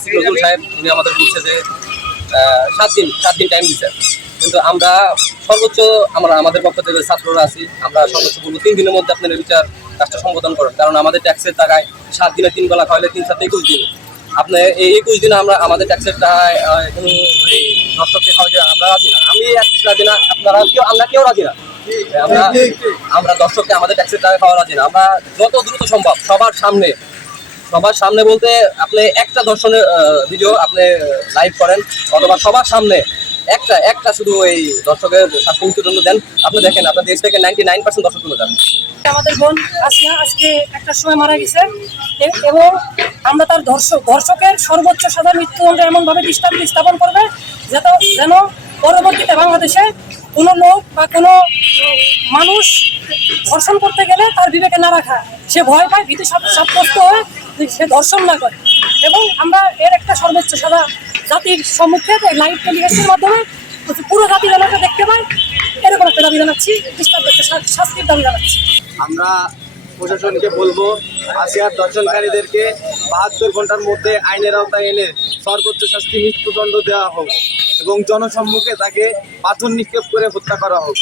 আসিফ নজরুল সাহেব উনি আমাদের বলছে যে 7 দিন টাইম দিচ্ছে, কিন্তু আমরা সর্বোচ্চ আমাদের পক্ষ থেকে ছাত্ররা আছি, আমরা সর্বোচ্চ বলবো 3 দিনের মধ্যে আপনার বিচার কাজটা সম্বোধন করেন। কারণ আমাদের ট্যাক্সের টাকায় 7 দিনে 3 বেলা খাওয়াইলে 3 7 21 দিন। আপনি এই 21 দিনে আমরা আমাদের ট্যাক্সের টাকায় কোনো এই দর্শককে খাওয়াই আমরা রাজি না। আমি অ্যাটলিস্ট রাজি না, আমরা কেউ রাজি না। আমরা দর্শককে আমাদের ট্যাক্সের টাকা খাওয়া রাজি না। আমরা যত দ্রুত সম্ভব সবার সামনে বলতে আপনি একটা দর্শনের ভিডিও আপনি লাইভ করেন অথবা সবার সামনে একটা শুধু এই দর্শকের শাস্তি মৃত্যুদণ্ড দেন। আপনি দেখেন আপনার দেশ থেকে 99% দর্শক চলে যান। আমাদের বোন আসিয়া আজকে একটা সময় মারা গেছে এবং আমরা তার ধর্ষকের সর্বোচ্চ সাজা মৃত্যুদণ্ড এমনভাবে দৃষ্টান্ত স্থাপন করবে যেন পরবর্তীতে বাংলাদেশে কোনো লোক বা কোনো মানুষ ধর্ষণ করতে গেলে তার বিবেকে না রাখা, সে ভয় পায়, ভীতি সাব্যস্ত হয়ে সে ধর্ষণ না করে। এবং আমরা এর একটা সর্বোচ্চ সাজা জাতির সম্মুখে লাইভ টেলিকাস্টের মাধ্যমে পুরো জাতি যেন দেখতে পায়, এরকম একটা দাবি জানাচ্ছি, দৃষ্টান্ত শাস্তির দাবি জানাচ্ছি। আমরা প্রশাসনকে বলবো আসিয়ার দর্শনকারীদেরকে 72 ঘন্টার মধ্যে আইনের আওতায় এনে সর্বোচ্চ শাস্তি মৃত্যুদণ্ড দেওয়া হোক এবং জনসম্মুখে তাকে পাথর নিক্ষেপ করে হত্যা করা হোক।